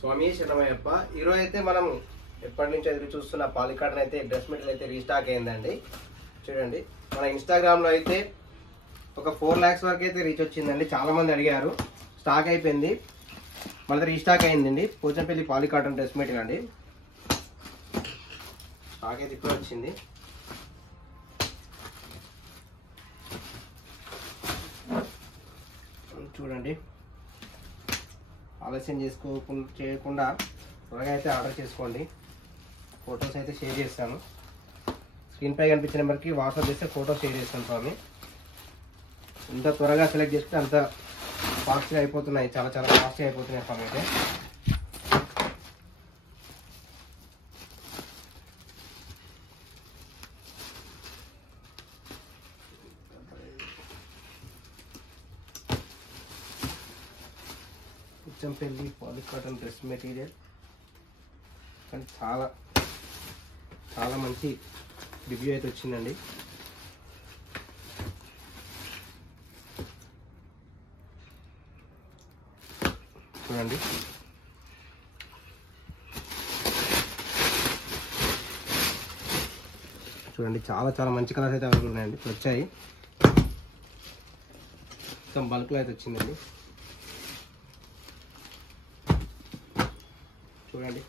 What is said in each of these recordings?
స్వామి శరణమయ్యప్ప. ఈరోజు అయితే మనం ఎప్పటి నుంచి ఎదురు చూస్తున్న పాలికాటన్ అయితే డ్రెస్ మెటీరియల్ అయితే రీస్టాక్ అయిందండి. చూడండి, మన ఇన్స్టాగ్రామ్లో అయితే ఒక 4 lakhs వరకు అయితే రీచ్ వచ్చిందండి. చాలా మంది అడిగారు, స్టాక్ అయిపోయింది, మళ్ళీ రీస్టాక్ అయిందండి. పోచంపల్లి పాలికాటన్ డ్రెస్ మెటీరియల్ అండి. స్టాక్ అయితే ఇప్పుడు వచ్చింది. చూడండి, ఆలస్యం చేయకుండా త్వరగా అయితే ఆర్డర్ చేసుకోండి. ఫొటోస్ అయితే షేర్ చేస్తాను. స్క్రీన్ పై కనిపించిన నెంబర్కి వాట్సాప్ చేస్తే ఫోటోస్ షేర్ చేస్తాను స్వామి. ఎంత త్వరగా సెలెక్ట్ చేసుకుంటే అంత ఫాస్ట్గా అయిపోతున్నాయి, చాలా ఫాస్ట్గా అయిపోతున్నాయి స్వామి. అయితే పోచంపల్లి పాలికాటన్ డ్రెస్ మెటీరియల్ కానీ చాలా మంచి రివ్యూ అయితే వచ్చిందండి. చూడండి, చాలా మంచి కలర్స్ అయితే అవైలబుల్ ఉన్నాయండి. ఇప్పుడు వచ్చాయి, మొత్తం బల్క్లో అయితే వచ్చిందండి. చూడండి,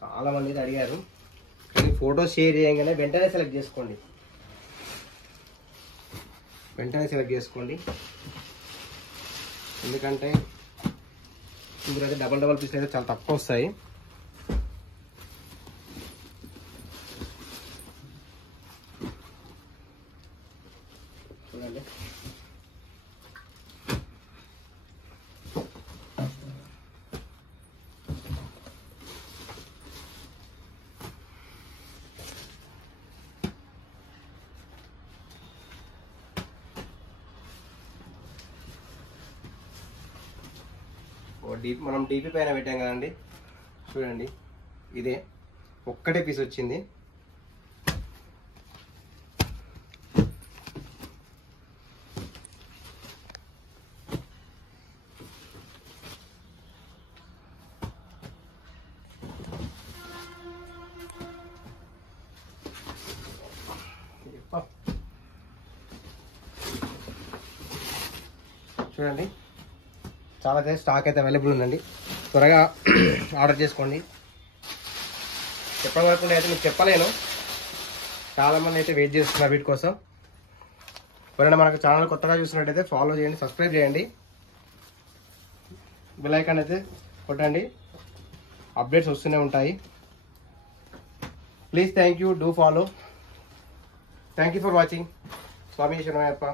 చాలా మంది అయితే అడిగారు, కానీ ఫోటో షేర్ చేయగానే వెంటనే సెలెక్ట్ చేసుకోండి. ఎందుకంటే ఇందులో అయితే డబల్ పీస్ అయితే చాలా తక్కువ వస్తాయి. చూడండి, మనం డీపీ పైన పెట్టాం కదండి. చూడండి, ఇదే ఒక్కటే పీస్ వచ్చింది. చూడండి, చాలా స్టాక్ అయితే అవైలబుల్ ఉందండి. త్వరగా ఆర్డర్ చేసుకోండి. చెప్పడం వరకు అయితే మీకు చెప్పలేను, చాలామంది అయితే వెయిట్ చేస్తున్నారు వీటి కోసం. ఎవరైనా మనకు ఛానల్ కొత్తగా చూసినట్టయితే ఫాలో చేయండి, సబ్స్క్రైబ్ చేయండి, బెల్ ఐకాన్ అయితే కొట్టండి, అప్డేట్స్ వస్తూనే ఉంటాయి. Please thank you, do follow. Thank you for watching. Swami శరణమయ్యప్ప.